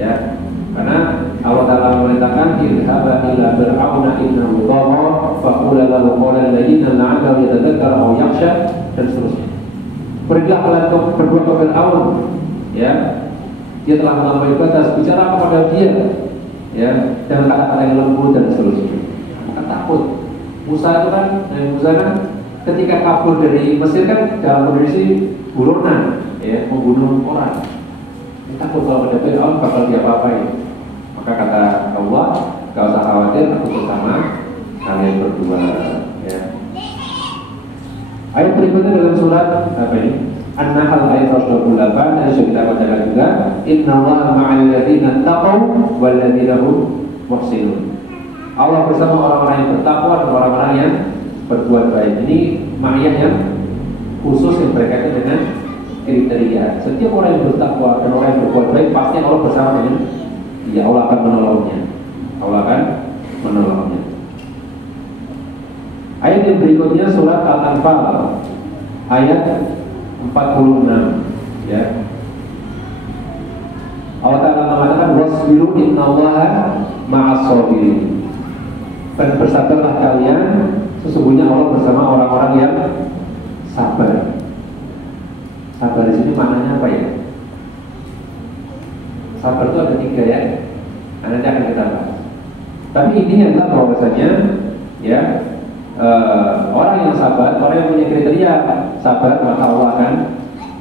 Ya, karena Allah Ta'ala memerintahkan idhaba ila fir'auna innahu tagha faqula lahu qawlan layyinan la'allahu yatadhakkaru aw yakhsha, dan seterusnya. Pergilah kalian berdua ke Fir'aun, ya. Dia telah melampaui batas, bicara kepada dia, ya, dengan kata-kata yang lembut dan seterusnya. Maka takut. Musa itu kan, Musa kan ketika kabur dari Mesir kan dalam kondisi buronan, ya, membunuh orang. Dia takut kalau pada Fir'aun bakal diapa-apain. Maka kata Allah, gak usah khawatir, aku bersama kalian berdua. Ya. Ayat berikutnya dalam surat apa ini? An-Nahl ayat 128 yang sudah kita bacakan juga. Innallaha ma'al ladzina taqaw wal ladzina hum muhsinun. Allah bersama orang-orang yang bertakwa dan orang-orang yang berbuat baik. Ini ma'iyah yang khusus yang berkaitan dengan kriteria. Setiap orang yang bertakwa dan orang yang berbuat baik pasti Allah bersama dengan dia. Allah akan menolongnya. Allah akan menolongnya. Ayat yang berikutnya surat Al-Anfal ayat 46, ya. Allah Ta'ala mengatakan wasbiru innallaha ma'as sabirin. Dan bersabarlah kalian, sesungguhnya Allah bersama orang-orang yang sabar. Sabar di sini maknanya apa ya? Sabar itu ada 3 ya. Nanti akan kita bahas. Tapi intinya adalah bahwasanya, ya, orang yang sabar, orang yang punya kriteria sabar, maka Allah akan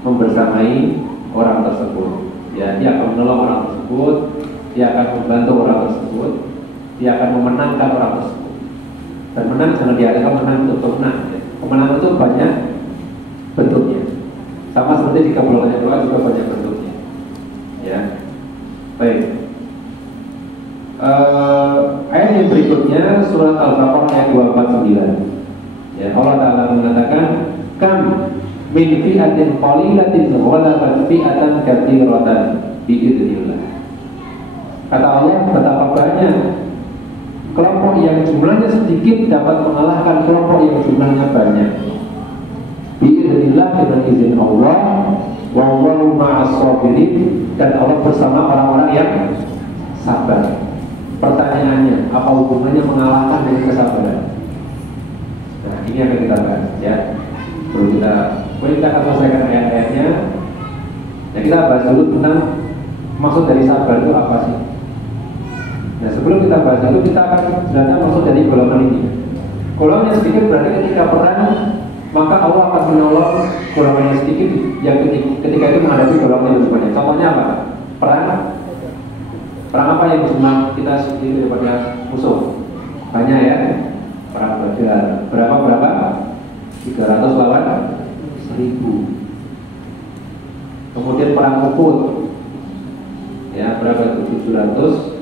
membersamai orang tersebut. Ya, dia akan menolong orang tersebut, dia akan membantu orang tersebut, dia akan memenangkan orang tersebut. Dan menang jangan diartikan menang untuk menang. Ya. Kemenangan itu banyak bentuknya. Sama seperti di kabulkannya doa juga banyak bentuknya. Ya, baik. Ayat yang berikutnya surat Al-Baqarah ayat 249. Ya, Allah Ta'ala mengatakan kam min fi'atin qalilatin ghalabat fi'atan katsiratan biidznillah. Kata Allah, betapa banyak kelompok yang jumlahnya sedikit dapat mengalahkan kelompok yang jumlahnya banyak. Biidznillah, dengan izin Allah. Wallahu ma'as sabirin, dan Allah bersama orang-orang yang sabar. Pertanyaannya, apa hubungannya mengalahkan dengan kesabaran? Nah, ini akan kita bahas ya. Perlu kita akan selesaikan ayat-ayatnya. Nah, kita bahas dulu tentang maksud dari sabar itu apa sih. Nah, sebelum kita bahas itu, kita akan jelaskan maksud dari golongan ini. Golongan yang sedikit berarti ketika perang, maka Allah akan menolong golongan yang sedikit yang ketika itu menghadapi golongan yang lebih banyak. Contohnya apa? Perang apa yang jumlah kita sedikit daripada musuh? Banyak ya. Perang Badar. Berapa? 300 lawan 1000. Kemudian perang Uhud. Ya, berapa itu? 700.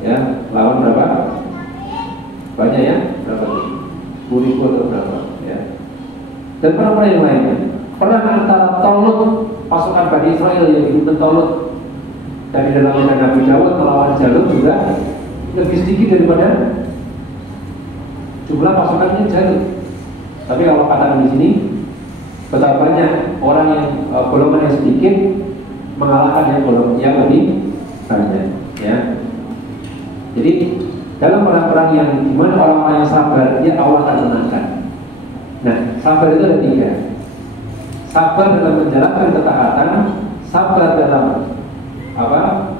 Ya, lawan berapa? Banyak ya? Berapa itu? 10.000 atau berapa? Ya. Dan perang yang lainnya. Perang antara Talut, pasukan Bani Israel yang dipimpin Talut, dan di dalamnya Nabi Daud melawan Jalut juga lebih sedikit daripada jumlah pasukannya Jalut. Tapi kalau katakan di sini, betapa banyak orang yang golongan yang sedikit mengalahkan yang golongan yang lebih banyak. Ya. Jadi dalam perang-perang yang dimana orang-orang yang sabar, dia Allah akan menangkan. Nah, sabar itu ada 3. Sabar dalam menjalankan ketaatan, sabar dalam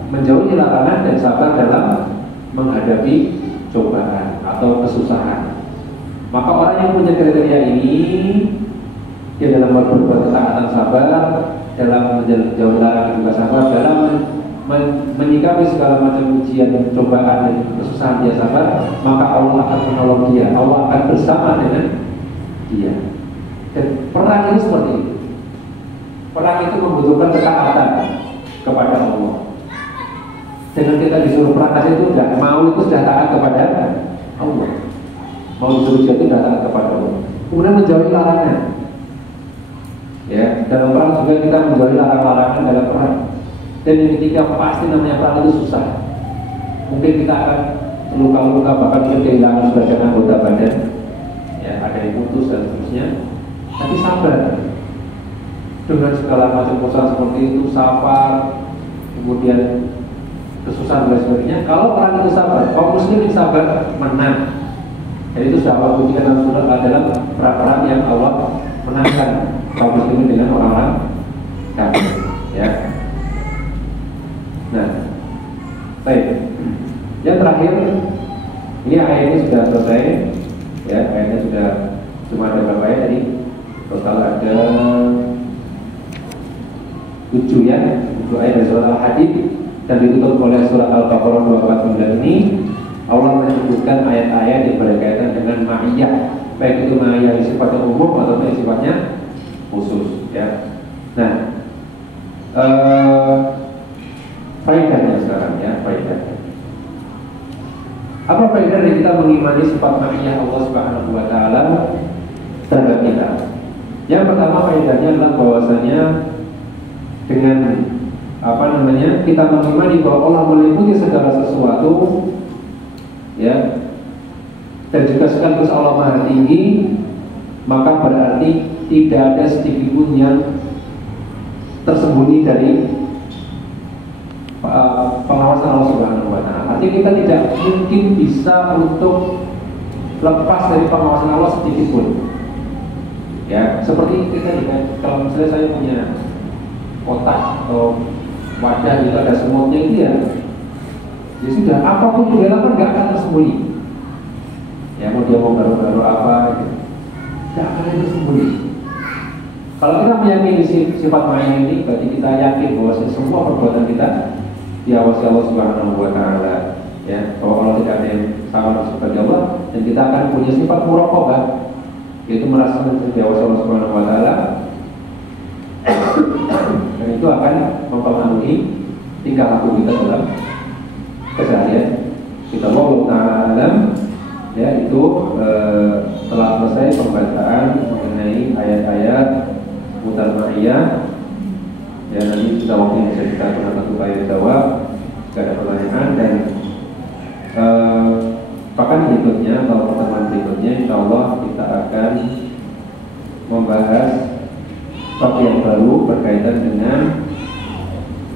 menjauhi larangan, dan sabar dalam menghadapi cobaan atau kesusahan. Maka orang yang punya kriteria ini, dia dalam berbuat ketaatan sabar, dalam menjauhi larangan juga sabar, dalam menyikapi segala macam ujian, cobaan, dan kesusahan dia sabar, maka Allah akan menolong dia, Allah akan bersama dengan dia. Dan perang ini seperti itu. Perang itu membutuhkan ketaatan kepada Allah. Dengan kita disuruh perang itu sudah mau, itu sudah taat kepada Allah. Mau disuruh jatuh sudah taat kepada Allah. Kemudian menjauhi larangan. Ya, dalam perang juga kita menjauhi larangan dalam perang. Dan yang ketiga, pasti namanya perang itu susah. Mungkin kita akan luka-luka, bahkan kita kehilangan sebagian anggota badan. Ya, ada yang putus dan seterusnya. Tapi sabar. Dengan segala macam usaha seperti itu, sabar, kemudian kesusahan dan sebagainya. Kalau perang itu sabar, kaum muslimin sabar, menang. Jadi itu sudah Allah buktikan dalam surat adalah perang-perang yang Allah menangkan kaum muslimin dengan orang-orang kafir. Ya. Nah, baik. Yang terakhir, ini ayatnya sudah selesai. Ya, ayatnya sudah cuma ada berapa ayat tadi? Total ada 7 ya, 7 ayat dari surat Al-Hadid, dan ditutup oleh surat Al-Baqarah 249 ini. Allah menyebutkan ayat-ayat yang berkaitan dengan ma'iyah, baik itu ma'iyah sifatnya umum atau sifatnya khusus ya. Nah, faedahnya sekarang ya, faedahnya. Apa faedah dari kita mengimani sifat ma'iyah Allah Subhanahu wa taala terhadap kita? Yang pertama faedahnya adalah bahwasanya dengan kita mengimani bahwa Allah meliputi segala sesuatu, ya, dan juga sekaligus Allah Maha Tinggi, maka berarti tidak ada sedikit pun yang tersembunyi dari pengawasan Allah Subhanahu wa taala. Artinya kita tidak mungkin bisa untuk lepas dari pengawasan Allah sedikit pun. Ya, seperti kita juga, kalau misalnya saya punya kotak atau wadah itu ada semutnya itu ya sudah, apapun yang dilakukan nggak akan tersembunyi. Ya, mau dia mau baru-baru apa, nggak akan tersembunyi. Kalau kita meyakini sifat ma'iyah ini, berarti kita yakin bahwa semua perbuatan kita diawasi Allah Subhanahu wa taala. Ya, bahwa Allah tidak ada yang sama seperti Allah, dan kita akan punya sifat muraqabah, yaitu merasakan diawasi Allah Subhanahu wa taala. Dan itu akan mempengaruhi tingkah laku kita dalam keseharian kita. Wallahu ta'ala alam. Ya, itu telah selesai pembacaan mengenai ayat-ayat sekalian. Ya, nanti kita waktu bisa kita satu tanya jawab, jika ada pertanyaan. Dan pekan berikutnya atau pertemuan berikutnya, insya Allah kita akan membahas topik yang baru berkaitan dengan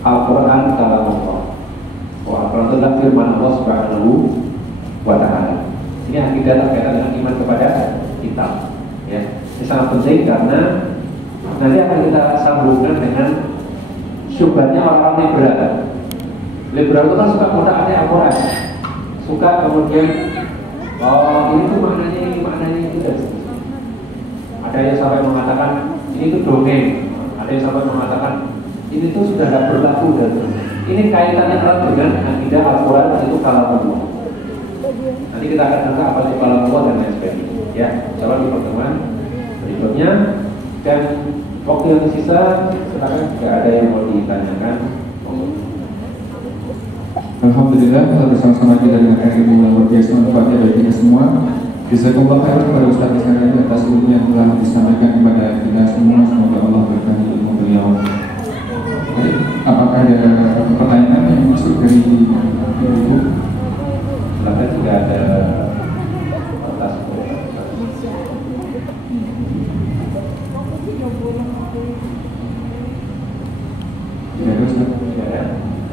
Al-Quran kalam Allah. Al-Quran itu adalah firman Allah Subhanahu wa Ta'ala. Ini akidah terkaitan dengan iman kepada kitab. Ya, ini sangat penting karena nanti akan kita sambungkan dengan syubhatnya orang-orang liberal. Liberal itu kan suka kotak-kotak Al-Quran, suka kemudian ini tuh maknanya itu dan seterusnya. Ada yang sampai mengatakan ini itu dongeng, ada yang sampai mengatakan ini tuh sudah tidak berlaku dan ini kaitannya erat dengan akidah Al-Quran itu kalam Allah. Nanti kita akan dengar apa itu kalam Allah dan lain sebagainya. Ya, coba di pertemuan berikutnya. Dan waktu yang tersisa silakan jika ada yang mau ditanyakan. Alhamdulillah, kita bersama-sama kita dengan ilmu yang luar biasa manfaatnya bagi kita semua. Jazakallah khairan kepada Ustaz sekalian atas ilmu yang telah disampaikan kepada kita semua. Semoga Allah berkahi ilmu beliau. Apakah ada pertanyaan yang masuk dari ibu? Silakan jika ada atas. Tidak ada, Ustaz.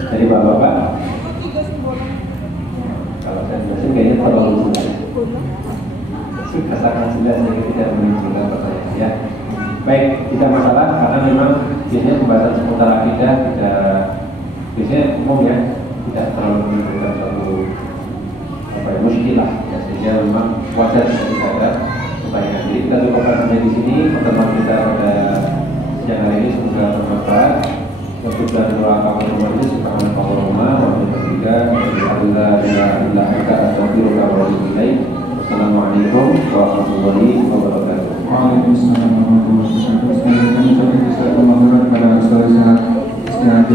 Dari bapak-bapak. Kalau saya jelasin kayaknya terlalu jelas. Sudah sangat jelas, jadi tidak menimbulkan pertanyaan. Ya, baik, tidak masalah karena memang biasanya pembahasan seputar akidah tidak biasanya umum ya, tidak terlalu menimbulkan suatu muskilah. Ya, sehingga memang wajar jika ada pertanyaan. Jadi kita cukupkan sampai di sini pertemuan kita pada siang hari ini, semoga bermanfaat. Untuk dari doa kami ini subhanahu wa ta'ala wa bihamdika asyhadu an la ilaha illa anta astaghfiruka wa atubu ilaik. Wassalamualaikum warahmatullahi wabarakatuh. Waalaikumsalam warahmatullahi wabarakatuh. Kami ucapkan kepada Ustaz kepada Ustaz yang